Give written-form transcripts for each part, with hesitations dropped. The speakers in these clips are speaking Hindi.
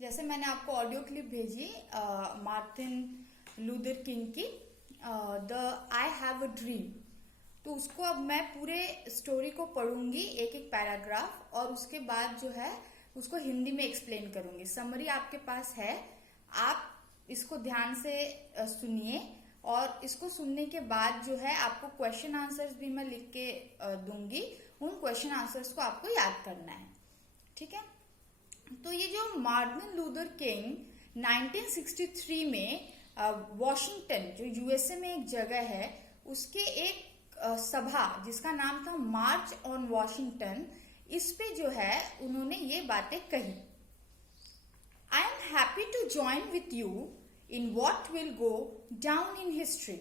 जैसे मैंने आपको ऑडियो क्लिप भेजी मार्टिन लूथर किंग की the I have a dream, तो उसको अब मैं पूरे स्टोरी को पढ़ूंगी एक एक पैराग्राफ और उसके बाद जो है उसको हिंदी में एक्सप्लेन करूंगी। समरी आपके पास है, आप इसको ध्यान से सुनिए और इसको सुनने के बाद जो है आपको क्वेश्चन आंसर्स भी मैं लिख के दूंगी। उन क्वेश्चन आंसर्स को आपको याद करना है, ठीक है। तो ये जो मार्टिन लूथर किंग 1963 में वॉशिंगटन जो यूएसए में एक जगह है उसके एक सभा जिसका नाम था मार्च ऑन वॉशिंगटन, इस पे जो है उन्होंने ये बातें कही। I am happy to join with you in what will go down in history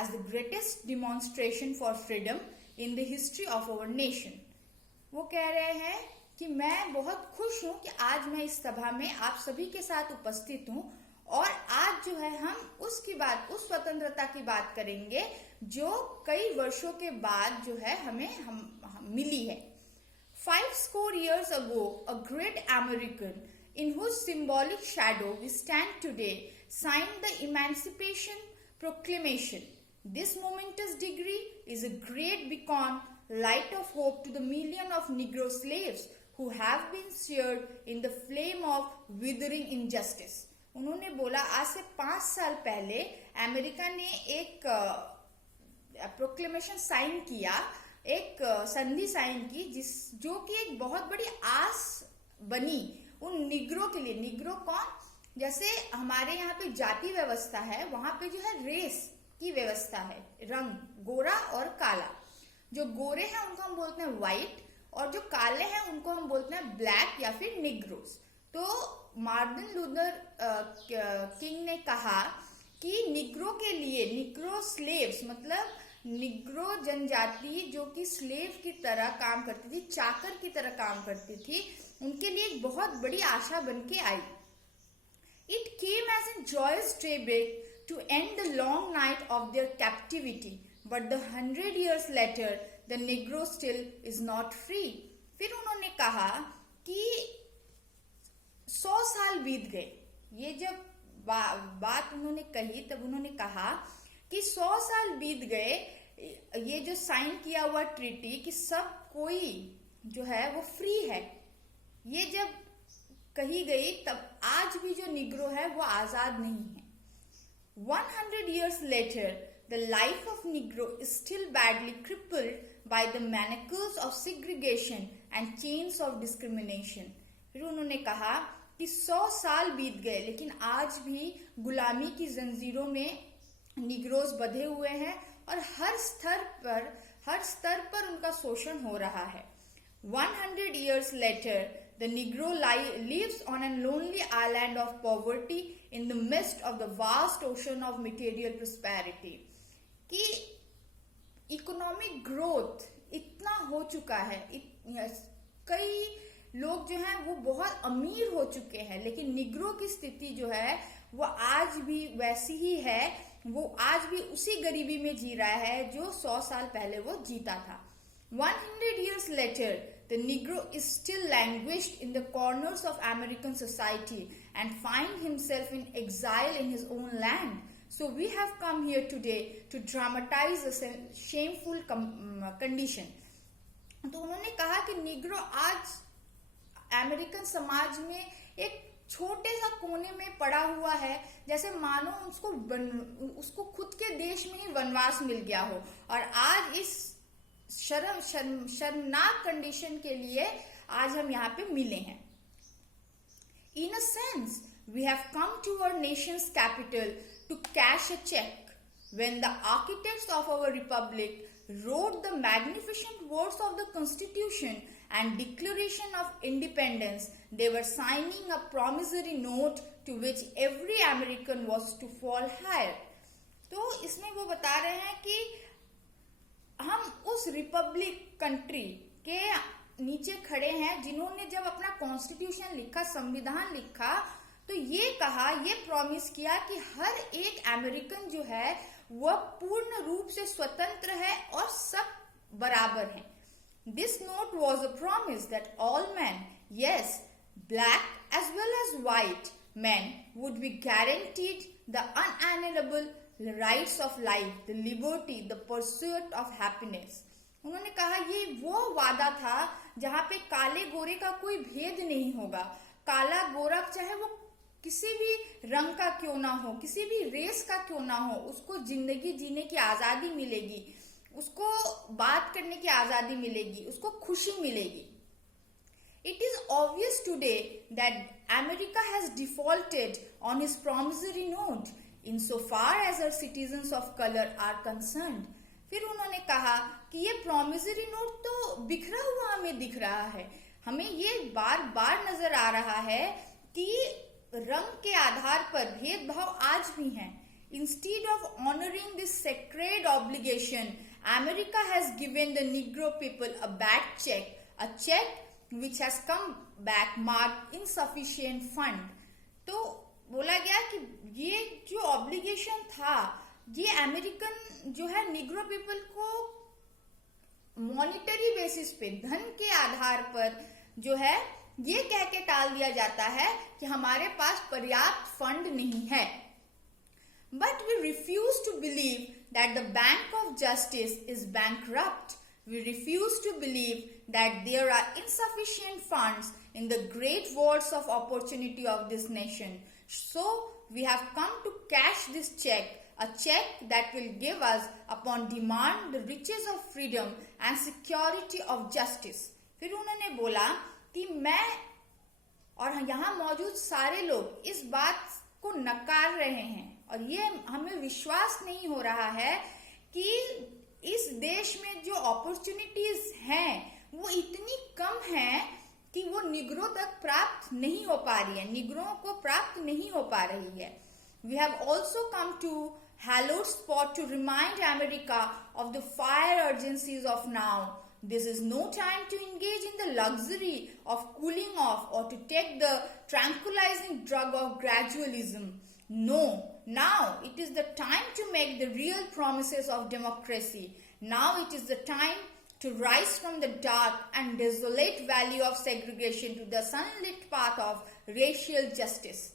as the greatest demonstration for freedom in the history of our nation। वो कह रहे हैं कि मैं बहुत खुश हूं कि आज मैं इस सभा में आप सभी के साथ उपस्थित हूं और आज जो है हम उस स्वतंत्रता की बात करेंगे जो कई वर्षों के बाद जो है हमें मिली है। 50 years ago, a great American in whose symbolic shadow we stand today signed the Emancipation Proclamation. This momentous degree is a great beacon, light of hope to the million of Negro slaves who have been seared in the flame of withering injustice। उन्होंने बोला आज से 5 साल पहले अमेरिका ने एक प्रोक्लेमेशन साइन किया, एक संधि साइन की जो कि एक बहुत बड़ी आस बनी उन निग्रो के लिए। निग्रो कौन? जैसे हमारे यहाँ पे जाति व्यवस्था है, वहां पे जो है रेस की व्यवस्था है, रंग गोरा और काला। जो गोरे हैं उनको हम बोलते हैं व्हाइट और जो काले हैं उनको हम बोलते हैं ब्लैक या फिर निग्रोस। तो मार्टिन लूथर किंग ने कहा कि निग्रो के लिए, निग्रो स्लेव्स मतलब निग्रो जनजाति जो कि स्लेव की तरह काम करती थी, चाकर की तरह काम करती थी, उनके लिए एक बहुत बड़ी आशा बन के आई। It came as a joyous daybreak to end the long night of their captivity, but 100 years later, the Negro still is not free। फिर उन्होंने कहा कि 100 साल बीत गए। ये जब बात उन्होंने कही तब उन्होंने कहा कि 100 साल बीत गए, ये जो साइन किया हुआ ट्रीटी कि सब कोई जो है वो फ्री है, ये जब कही गई तब आज भी जो निग्रो है वो आजाद नहीं है। 100 years later, the life of Negro is still badly crippled by the manacles of segregation and chains of discrimination। फिर उन्होंने कहा कि 100 साल बीत गए लेकिन आज भी गुलामी की जंजीरों में निग्रोस बंधे हुए हैं और हर स्तर पर उनका शोषण हो रहा है। 100 years later, the Negro lives on a lonely island of poverty in the midst of the vast ocean of material prosperity। कि इकोनॉमिक ग्रोथ इतना हो चुका है, कई लोग जो हैं वो बहुत अमीर हो चुके हैं, लेकिन निग्रो की स्थिति जो है वो आज भी वैसी ही है, वो आज भी उसी गरीबी में जी रहा है जो 100 साल पहले वो जीता था। 100 years later, the Negro is still languished in the corners of American society and find himself in exile in his own land। So we have come here today to dramatize a shameful condition। तो उन्होंने कहा कि निग्रो आज अमेरिकन समाज में एक छोटे सा कोने में पड़ा हुआ है, जैसे मानो उसको खुद के देश में ही वनवास मिल गया हो और आज इस शर्मनाक कंडीशन के लिए आज हम यहाँ पे मिले हैं। In a sense, we have come to our nation's capital to cash a check। When the architects of our republic wrote the magnificent words of the Constitution and Declaration of Independence, they were signing a promissory note to which every American was to fall higher। तो इसमें वो बता रहे हैं कि हम उस रिपब्लिक कंट्री के नीचे खड़े हैं जिन्होंने जब अपना कॉन्स्टिट्यूशन लिखा, संविधान लिखा, तो ये कहा, ये प्रॉमिस किया कि हर एक अमेरिकन जो है वह पूर्ण रूप से स्वतंत्र है और सब बराबर हैं। This note was a promise that all men, yes, black as well as white men would be guaranteed the unalienable rights of life, the liberty, the pursuit of happiness. उन्होंने कहा ये वो वादा था जहां पे काले गोरे का कोई भेद नहीं होगा. काला गोरा चाहे वो किसी भी रंग का क्यों ना हो, किसी भी रेस का क्यों ना हो, उसको जिंदगी जीने की आजादी मिलेगी, उसको बात करने की आजादी मिलेगी, उसको खुशी मिलेगी. It is obvious today that America has defaulted on its promissory note insofar as her citizens of color are concerned. फिर उन्होंने कहा कि ये प्रॉमिसरी नोट तो बिखरा हुआ हमें दिख रहा है. हमें ये बार बार नजर आ रहा है कि रंग के आधार पर भेदभाव आज भी है. Instead of honoring this sacred obligation, America has given the Negro people a bad check, a check which has come back marked insufficient fund. तो बोला गया कि ये जो ऑब्लिगेशन था, ये अमेरिकन जो है निग्रो पीपल को मॉनिटरी बेसिस पे, धन के आधार पर जो है ये कह के टाल दिया जाता है कि हमारे पास पर्याप्त फंड नहीं है. But we refuse to believe that the Bank of Justice is bankrupt. We refuse to believe that there are insufficient funds in the great vaults of opportunity of this nation. So we have come to cash this check, a check that will give us upon demand the riches of freedom and security of justice. फिर उन्होंने बोला कि मैं और यहाँ मौजूद सारे लोग इस बात को नकार रहे हैं और ये हमें विश्वास नहीं हो रहा है कि इस देश में जो अपॉर्चुनिटीज हैं वो इतनी कम हैं कि वो निग्रो तक प्राप्त नहीं हो पा रही है, निग्रों को प्राप्त नहीं हो पा रही है. We have also come to hallowed spot to remind America of the fire urgencies of now. This is no time to engage in the luxury of cooling off or to take the tranquilizing drug of gradualism. No, now it is the time to make the real promises of democracy. Now it is the time to rise from the dark and desolate valley of segregation to the sunlit path of racial justice.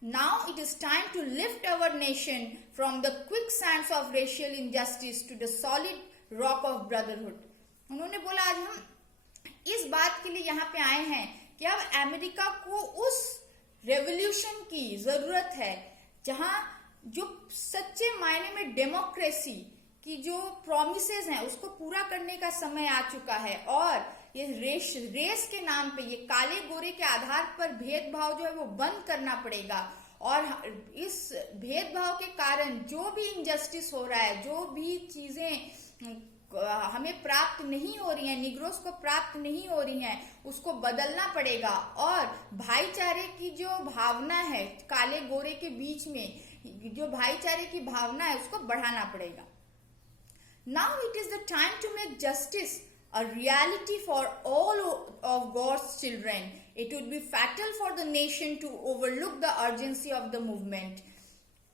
Now it is time to lift our nation from the quicksands of racial injustice to the solid rock of brotherhood. उन्होंने बोला आज हम इस बात के लिए यहाँ पे आए हैं कि अब अमेरिका को उस रेवोल्यूशन की जरूरत है जहाँ जो सच्चे मायने में डेमोक्रेसी की जो प्रोमिसेस हैं उसको पूरा करने का समय आ चुका है. और ये रेस के नाम पे ये काले गोरे के आधार पर भेदभाव जो है वो बंद करना पड़ेगा. और इस भेदभाव के कारण जो भी इनजस्टिस हो रहा है, जो भी चीजें हमें प्राप्त नहीं हो रही हैं, निग्रोस को प्राप्त नहीं हो रही हैं, उसको बदलना पड़ेगा. और भाईचारे की जो भावना है काले गोरे के बीच में, जो भाईचारे की भावना है उसको बढ़ाना पड़ेगा. Now it is the time to make justice a reality for all of God's children. It would be fatal for the nation to overlook the urgency of the movement.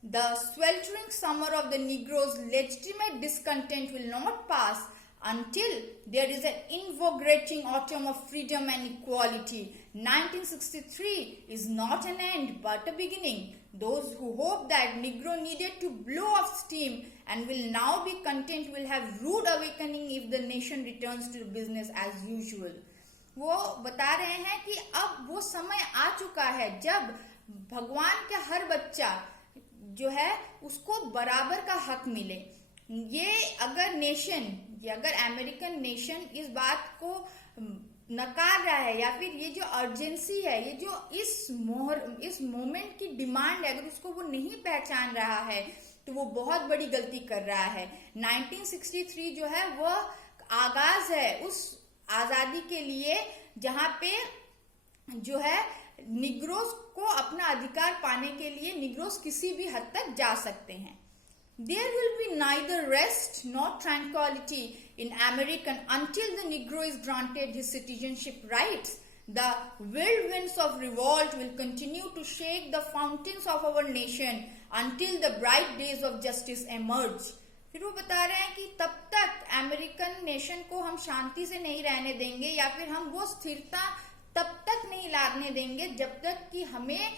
The sweltering summer of the Negroes' legitimate discontent will not pass until there is an invigorating autumn of freedom and equality. 1963 is not an end but a beginning. Those who hope that Negro needed to blow off steam and will now be content will have rude awakening if the nation returns to business as usual. वो बता रहे हैं कि अब वो समय आ चुका है जब भगवान का हर बच्चा जो है उसको बराबर का हक मिले. ये अगर नेशन, ये अगर अमेरिकन नेशन इस बात को नकार रहा है या फिर ये जो अर्जेंसी है, ये जो इस मोमेंट की डिमांड है, अगर उसको वो नहीं पहचान रहा है तो वो बहुत बड़ी गलती कर रहा है. 1963 जो है वो आगाज है उस आजादी के लिए जहां पे जो है निग्रोस को अपना अधिकार पाने के लिए निग्रोस किसी भी हद तक जा सकते हैं. There will be neither rest nor tranquility in America until the Negro is granted his citizenship rights. The whirlwinds of revolt will continue to shake the fountains of our nation until the bright days of justice emerge. फिर वो बता रहे हैं कि तब तक अमेरिकन नेशन को हम शांति से नहीं रहने देंगे या फिर हम वो स्थिरता तब तक नहीं लाने देंगे जब तक कि हमें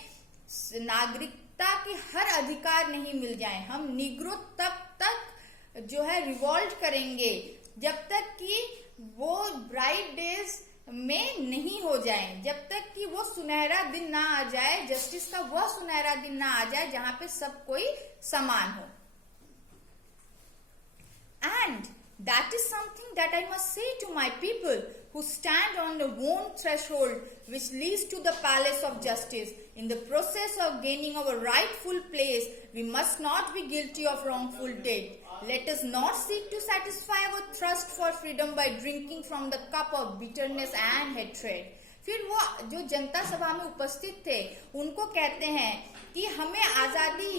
नागरिकता के हर अधिकार नहीं मिल जाए। हम निग्रो तब तक जो है रिवॉल्ट करेंगे जब तक कि वो ब्राइट डेज में नहीं हो जाए, जब तक कि वो सुनहरा दिन ना आ जाए, जस्टिस का वह सुनहरा दिन ना आ जाए जहां पे सब कोई समान हो। And that is something that I must say to my people who stand on the own threshold which leads to the palace of justice. In the process of gaining our rightful place, we must not be guilty of wrongful deed. Let us not seek to satisfy our thirst for freedom by drinking from the cup of bitterness and hatred. फिर वो जो जनता सभा में उपस्थित थे उनको कहते हैं कि हमें आजादी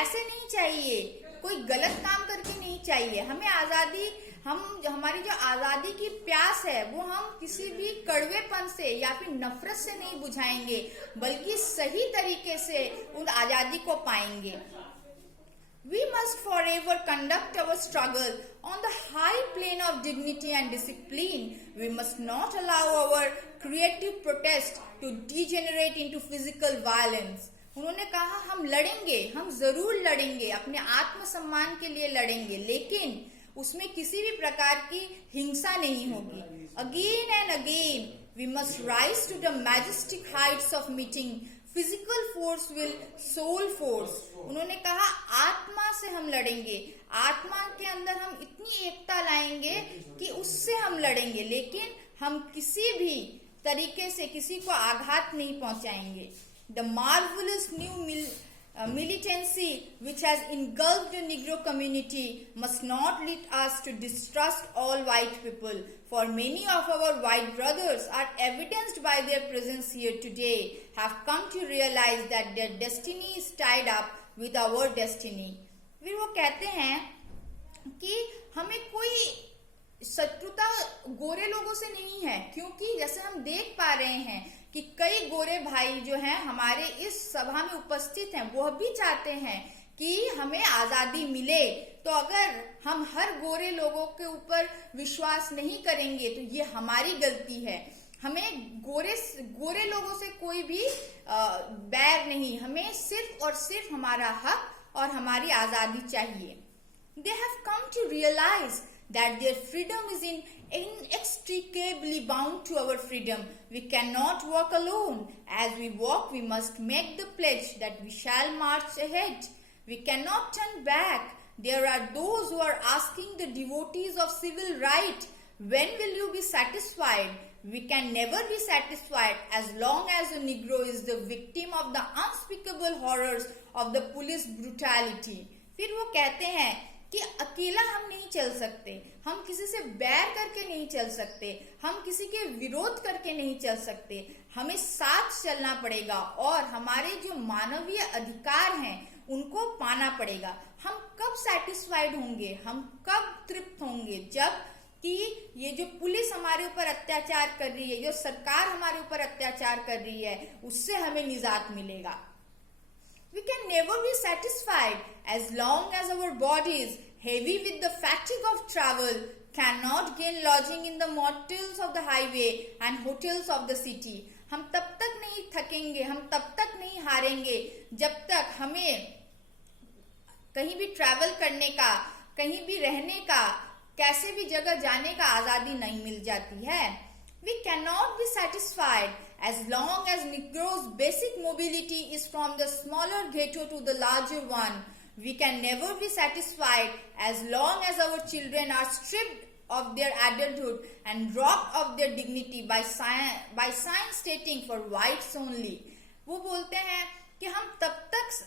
ऐसे नहीं चाहिए, कोई गलत काम करके नहीं चाहिए, हमें आजादी, हमारी जो आजादी की प्यास है वो हम किसी भी कड़वेपन से या फिर नफरत से नहीं बुझाएंगे, बल्कि सही तरीके से उन आजादी को पाएंगे। We must forever conduct our struggle on the high plane of dignity and discipline. We must not allow our creative protest to degenerate into physical violence. उन्होंने कहा हम लड़ेंगे, हम जरूर लड़ेंगे, अपने आत्मसम्मान के लिए लड़ेंगे, लेकिन उसमें किसी भी प्रकार की हिंसा नहीं होगी। Again and again, we must rise to the majestic heights of meeting physical force will soul force. उन्होंने कहा आत्मा से हम लड़ेंगे, आत्मा के अंदर हम इतनी एकता लाएंगे कि उससे हम लड़ेंगे, लेकिन हम किसी भी तरीके से किसी को आघात नहीं पहुंचाएंगे। The marvelous new militancy which has engulfed the Negro community must not lead us to distrust all white people, for many of our white brothers are evidenced by their presence here today, have come to realize that their destiny is tied up with our destiny. फिर वो कहते हैं कि हमें कोई शत्रुता गोरे लोगों से नहीं है, क्योंकि जैसे हम देख पा रहे हैं कि कई गोरे भाई जो हैं हमारे इस सभा में उपस्थित हैं, वो भी चाहते हैं कि हमें आजादी मिले। तो अगर हम हर गोरे लोगों के ऊपर विश्वास नहीं करेंगे तो ये हमारी गलती है। हमें गोरे लोगों से कोई भी बैर नहीं, हमें सिर्फ और सिर्फ हमारा हक और हमारी आजादी चाहिए। They have come to realize that their freedom is inextricably bound to our freedom. We cannot walk alone. As we walk, we must make the pledge that we shall march ahead. We cannot turn back. There are those who are asking the devotees of civil right, when will you be satisfied? We can never be satisfied as long as a Negro is the victim of the unspeakable horrors of the police brutality. फिर वो कहते हैं कि अकेला हम नहीं चल सकते, हम किसी से बैर करके नहीं चल सकते, हम किसी के विरोध करके नहीं चल सकते, हमें साथ चलना पड़ेगा और हमारे जो मानवीय अधिकार हैं उनको पाना पड़ेगा। हम कब सेटिस्फाइड होंगे, हम कब तृप्त होंगे, जब कि ये जो पुलिस हमारे ऊपर अत्याचार कर रही है, जो सरकार हमारे ऊपर अत्याचार कर रही है, उससे हमें निजात मिलेगा। We can never be satisfied as long as our bodies, heavy with the fatigue of travel, cannot gain lodging in the motels of the highway and hotels of the city. हम तब तक नहीं थकेंगे, हम तब तक नहीं हारेंगे जब तक हमें कहीं भी ट्रैवल करने का, कहीं भी रहने का, कैसे भी जगह जाने का आजादी नहीं मिल जाती है। We cannot be satisfied as long as Negro's basic mobility is from the smaller ghetto to the larger one. We can never be satisfied as long as our children are stripped of their adulthood and robbed of their dignity by sign stating for whites only. वो बोलते हैं कि हम तब तक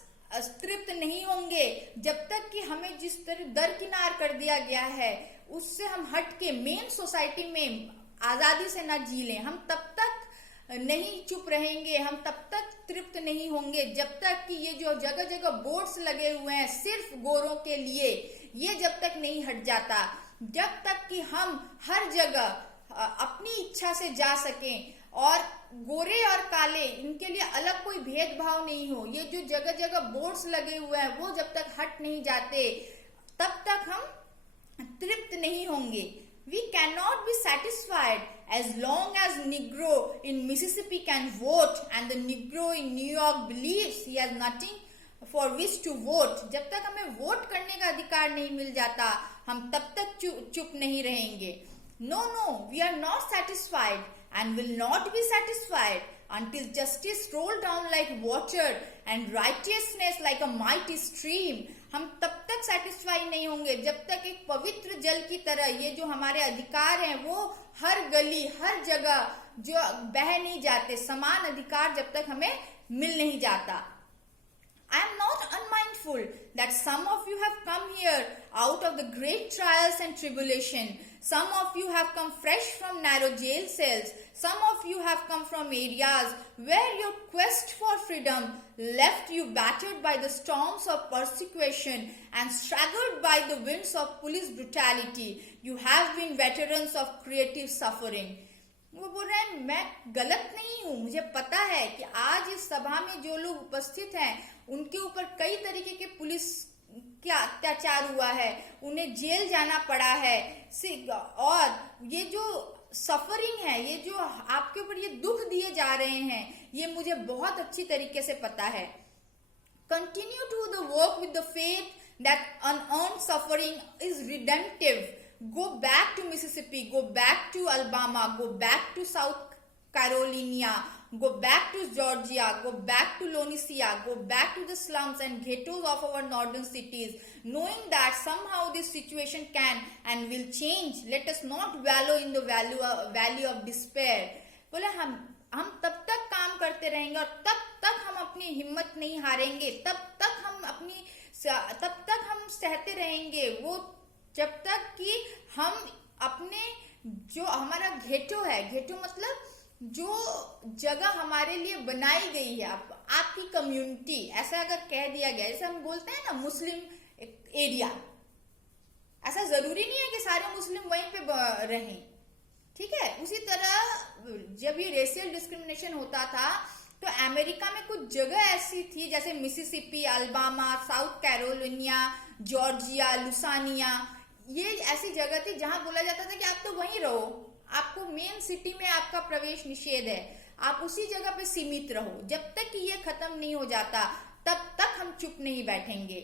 तृप्त नहीं होंगे जब तक कि हमें जिस तरह दरकिनार कर दिया गया है उससे हम हट के मेन सोसाइटी में आजादी से ना जी लें। हम तब तक नहीं चुप रहेंगे, हम तब तक तृप्त नहीं होंगे जब तक कि ये जो जगह जगह बोर्ड्स लगे हुए हैं सिर्फ गोरों के लिए, ये जब तक नहीं हट जाता, जब तक कि हम हर जगह अपनी इच्छा से जा सकें और गोरे और काले इनके लिए अलग कोई भेदभाव नहीं हो। ये जो जगह जगह बोर्ड्स लगे हुए हैं वो जब तक हट नहीं जाते तब तक हम तृप्त नहीं होंगे। We cannot be satisfied as long as Negro in Mississippi can vote and the Negro in New York believes he has nothing for which to vote, जब तक हमें वोट करने का अधिकार नहीं मिल जाता, हम तब तक चुप नहीं रहेंगे. No, we are not satisfied and will not be satisfied until justice roll down like water and righteousness like a mighty stream. हम तब तक सेटिस्फाई नहीं होंगे जब तक एक पवित्र जल की तरह ये जो हमारे अधिकार हैं वो हर गली हर जगह जो बह नहीं जाते, समान अधिकार जब तक हमें मिल नहीं जाता. I am not unmindful that some of you have come here out of the great trials and tribulation. Some of you have come fresh from narrow jail cells. Some of you have come from areas where your quest for freedom left you battered by the storms of persecution and straggled by the winds of police brutality. You have been veterans of creative suffering. वो बोल रहे हैं मैं गलत नहीं हूँ, मुझे पता है कि आज इस सभा में जो लोग उपस्थित हैं उनके ऊपर कई तरीके के पुलिस क्या अत्याचार हुआ है, उन्हें जेल जाना पड़ा है, और ये जो सफरिंग है, ये जो आपके ऊपर ये दुख दिए जा रहे हैं, ये मुझे बहुत अच्छी तरीके से पता है. Continue to the work with the faith that unearned suffering is redemptive. Go back to Mississippi, go back to Alabama, go back to South Carolina, go back to Georgia, go back to Louisiana, go back to the slums and ghettos of our northern cities, knowing that somehow this situation can and will change. Let us not wallow in the valley of despair. बोले हम तब तक काम करते रहेंगे और तब तक हम अपनी हिम्मत नहीं हारेंगे, तब तक हम सहते रहेंगे, वो जब तक कि हम अपने जो हमारा घेटो है, घेटो मतलब जो जगह हमारे लिए बनाई गई है, आपकी कम्युनिटी, ऐसा अगर कह दिया गया, जैसे हम बोलते हैं ना मुस्लिम एरिया, ऐसा जरूरी नहीं है कि सारे मुस्लिम वहीं पे रहें, ठीक है. उसी तरह जब ये रेशियल डिस्क्रिमिनेशन होता था तो अमेरिका में कुछ जगह ऐसी थी जैसे Mississippi, Alabama, South Carolina, Georgia, Louisiana, ये ऐसी जगह थी जहां बोला जाता था कि आप तो वहीं रहो, आपको मेन सिटी में आपका प्रवेश निषेध है, आप उसी जगह पे सीमित रहो, जब तक कि ये खत्म नहीं हो जाता तब तक हम चुप नहीं बैठेंगे.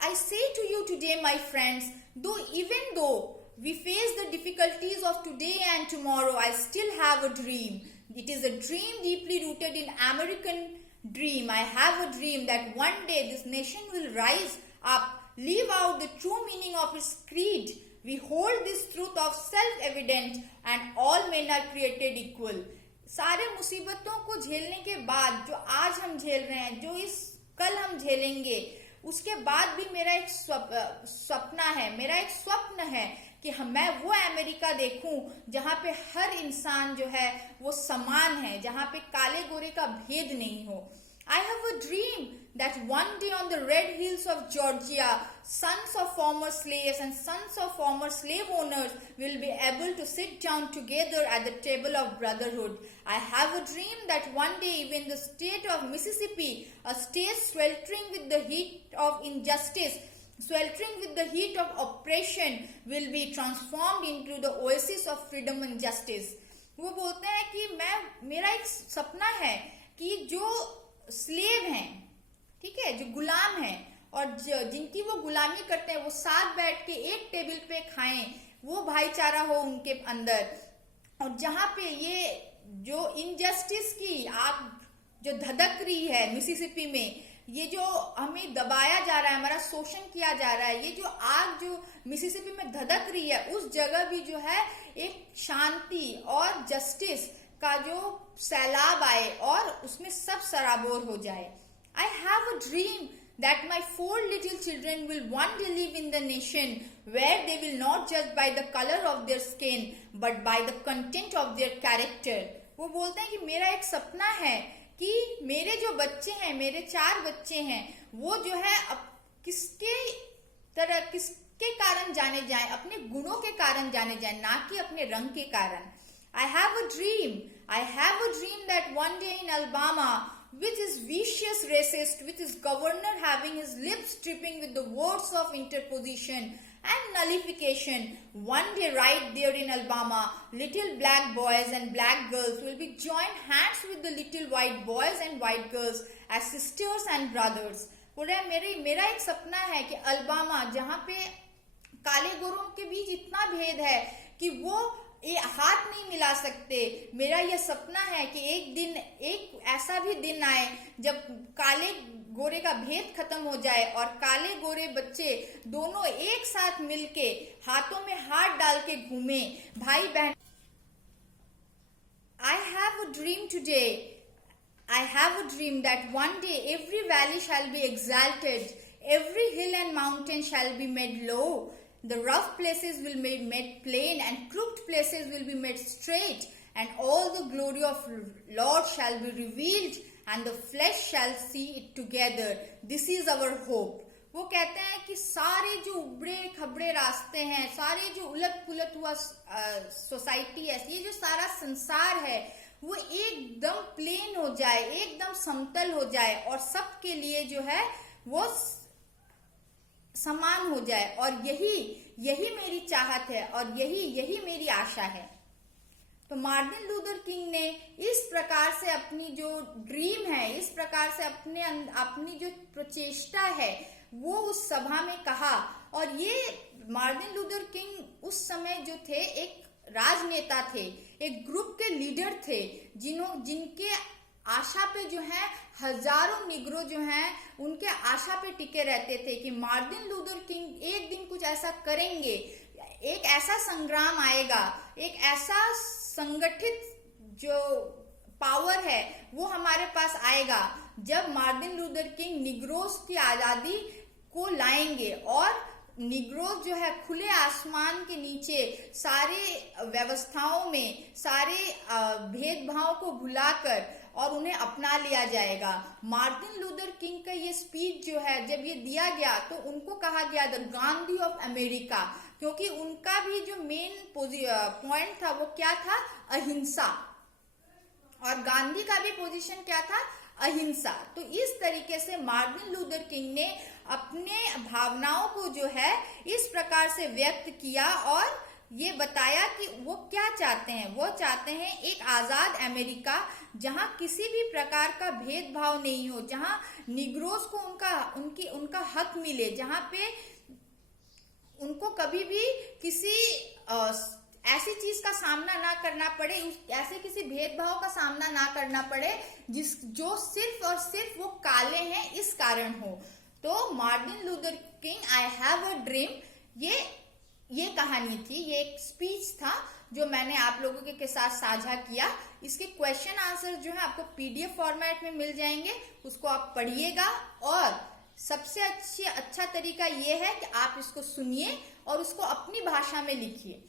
I say to you today, my friends, even though we face the difficulties of today and tomorrow, I still have a dream. It is a dream deeply rooted in American dream. I have a dream that one day this nation will rise up, live out the true meaning of its creed. We hold this truth of self-evident and all men are created equal. सारे मुसीबतों को झेलने के बाद जो आज हम झेल रहे हैं, जो इस कल हम झेलेंगे, उसके बाद भी मेरा एक सपना है, मेरा एक स्वप्न है कि मैं वो अमेरिका देखूं जहां पे हर इंसान जो है वो समान है, जहां पे काले गोरे का भेद नहीं हो. I have a dream that one day on the red hills of Georgia, sons of former slaves and sons of former slave owners will be able to sit down together at the table of brotherhood. I have a dream that one day even the state of Mississippi, a state sweltering with the heat of injustice, sweltering with the heat of oppression, will be transformed into the oasis of freedom and justice. वो बोलते हैं कि मेरा एक सपना है कि जो स्लेव हैं, ठीक है, जो गुलाम हैं और जिनकी वो गुलामी करते हैं, वो साथ बैठ के एक टेबल पे खाएं, वो भाईचारा हो उनके अंदर. और जहां पे ये जो इनजस्टिस की आग जो धधक रही है मिसिसिपी में, ये जो हमें दबाया जा रहा है, हमारा शोषण किया जा रहा है, ये जो आग जो मिसिसिपी में धधक रही है, उस जगह भी जो है एक शांति और जस्टिस का जो सैलाब आए और उसमें सब सराबोर हो जाए. I have a dream that my 4 little children will one day live in the nation where they will not judge by the color of their skin but by the content of their character. वो बोलते हैं कि मेरा एक सपना है कि मेरे जो बच्चे हैं, मेरे 4 बच्चे हैं, वो जो है किसके कारण जाने जाएं, अपने गुणों के कारण जाने जाएं, ना कि अपने रंग के कारण. I have a dream that one day in Alabama, which is vicious racist, with his governor having his lips dripping with the words of interposition, and nullification. One day, right there in Alabama, little black boys and black girls will be joined hands with the little white boys and white girls as sisters and brothers. बोल रहा है मेरा एक सपना है कि अल्बामा, जहाँ पे काले गोरों के बीच इतना भेद है कि वो हाथ नहीं मिला सकते, मेरा यह सपना है कि एक दिन एक ऐसा भी दिन आए जब काले गोरे का भेद खत्म हो जाए और काले गोरे बच्चे दोनों एक साथ मिलके हाथों में हाथ डाल के घूमे, भाई बहन. I have a dream today. I have a dream that one day every valley shall be exalted, every hill and mountain shall be made low. The rough places will be made plain and crooked places will be made straight, and all the glory of Lord shall be revealed and the flesh shall see it together. This is our hope. वो कहते हैं कि सारे जो उबड़े खबड़े रास्ते हैं, सारे जो उलट पुलट हुआ सोसाइटी है, ये जो सारा संसार है वो एकदम प्लेन हो जाए, एकदम समतल हो जाए और सबके लिए जो है वो समान हो जाए. और यही मेरी चाहत है और यही मेरी आशा है. तो मार्टिन लूथर किंग ने इस प्रकार से अपनी जो ड्रीम है, इस प्रकार से अपनी जो प्रचेष्टा है वो उस सभा में कहा. और ये मार्टिन लूथर किंग उस समय जो थे एक राजनेता थे, एक ग्रुप के लीडर थे, जिनके आशा पे जो है हजारों निग्रो जो हैं उनके आशा पे टिके रहते थे कि मार्टिन लूथर किंग एक दिन कुछ ऐसा करेंगे, एक ऐसा संग्राम आएगा, एक ऐसा संगठित जो पावर है वो हमारे पास आएगा जब मार्टिन लूथर किंग निग्रोस की आजादी को लाएंगे और निग्रोस जो है खुले आसमान के नीचे सारे व्यवस्थाओं में सारे भेदभाव को भुलाकर और उन्हें अपना लिया जाएगा. मार्टिन लूथर किंग का ये स्पीच जो है जब ये दिया गया तो उनको कहा गया द गांधी ऑफ अमेरिका, क्योंकि उनका भी जो मेन पॉइंट था वो क्या था, अहिंसा, और गांधी का भी पोजीशन क्या था, अहिंसा. तो इस तरीके से मार्टिन लूथर किंग ने अपने भावनाओं को जो है इस प्रकार से व्यक्त किया और ये बताया कि वो क्या चाहते हैं. वो चाहते हैं एक आजाद अमेरिका जहां किसी भी प्रकार का भेदभाव नहीं हो, जहां निग्रोस को उनका हक मिले, जहां पे उनको कभी भी किसी ऐसी चीज का सामना ना करना पड़े, ऐसे किसी भेदभाव का सामना ना करना पड़े जो सिर्फ और सिर्फ वो काले हैं इस कारण हो. तो Martin Luther king I have a dream, ये कहानी थी, ये एक स्पीच था जो मैंने आप लोगों के साथ साझा किया. इसके क्वेश्चन आंसर जो है आपको पीडीएफ फॉर्मेट में मिल जाएंगे, उसको आप पढ़िएगा. और सबसे अच्छा तरीका ये है कि आप इसको सुनिए और उसको अपनी भाषा में लिखिए.